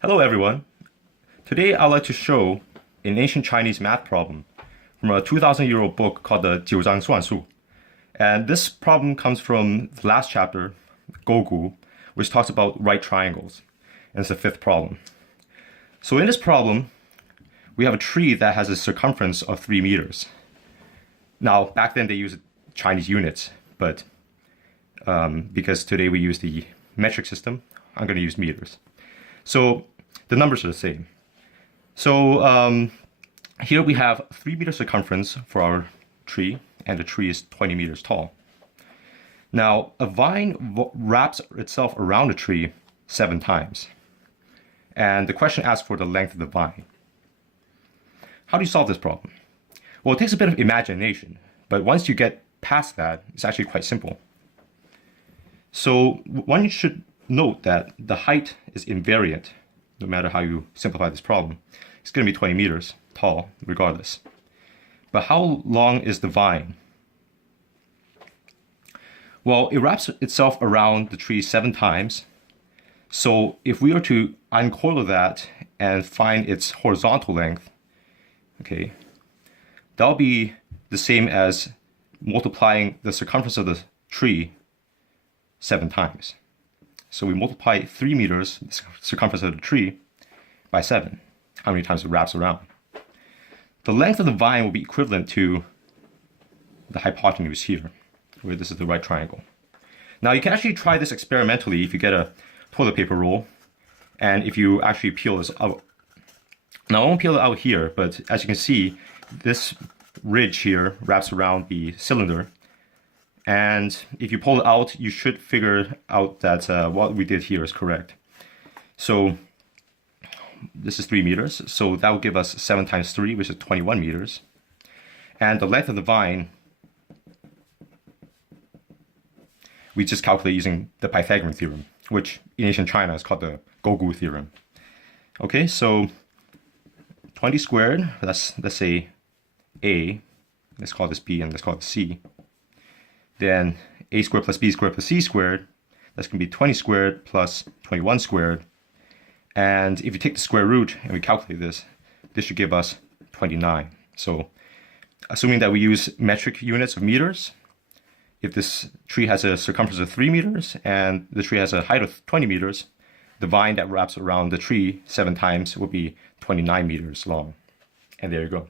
Hello everyone. Today I'd like to show an ancient Chinese math problem from a 2,000-year-old book called the Zheng Suansu. And this problem comes from the last chapter, Gogu, which talks about right triangles. And it's the fifth problem. So in this problem, we have a tree that has a circumference of 3 meters. Now, back then they used Chinese units, but because today we use the metric system, I'm going to use meters. So the numbers are the same. So here we have 3 meter circumference for our tree, and the tree is 20 meters tall. Now, a vine wraps itself around the tree 7 times. And the question asks for the length of the vine. How do you solve this problem? Well, it takes a bit of imagination, but once you get past that, it's actually quite simple. So one should note that the height is invariant, no matter how you simplify this problem. It's going to be 20 meters tall, regardless. But how long is the vine? Well, it wraps itself around the tree 7 times. So if we were to uncoil that and find its horizontal length, okay, that'll be the same as multiplying the circumference of the tree 7 times. So we multiply 3 meters, the circumference of the tree, by 7. How many times it wraps around? The length of the vine will be equivalent to the hypotenuse here, where this is the right triangle. Now you can actually try this experimentally if you get a toilet paper roll, and if you actually peel this out. Now I won't peel it out here, but as you can see, this ridge here wraps around the cylinder. And if you pull it out, you should figure out that what we did here is correct. So this is 3 meters. So that will give us 7 times 3, which is 21 meters. And the length of the vine, we just calculate using the Pythagorean theorem, which in ancient China is called the Gogu theorem. Okay, so 20 squared, let's say A, let's call this B and let's call it C. Then a squared plus b squared plus c squared, that's going to be 20 squared plus 21 squared. And if you take the square root and we calculate this, this should give us 29. So assuming that we use metric units of meters, if this tree has a circumference of 3 meters and the tree has a height of 20 meters, the vine that wraps around the tree 7 times will be 29 meters long. And there you go.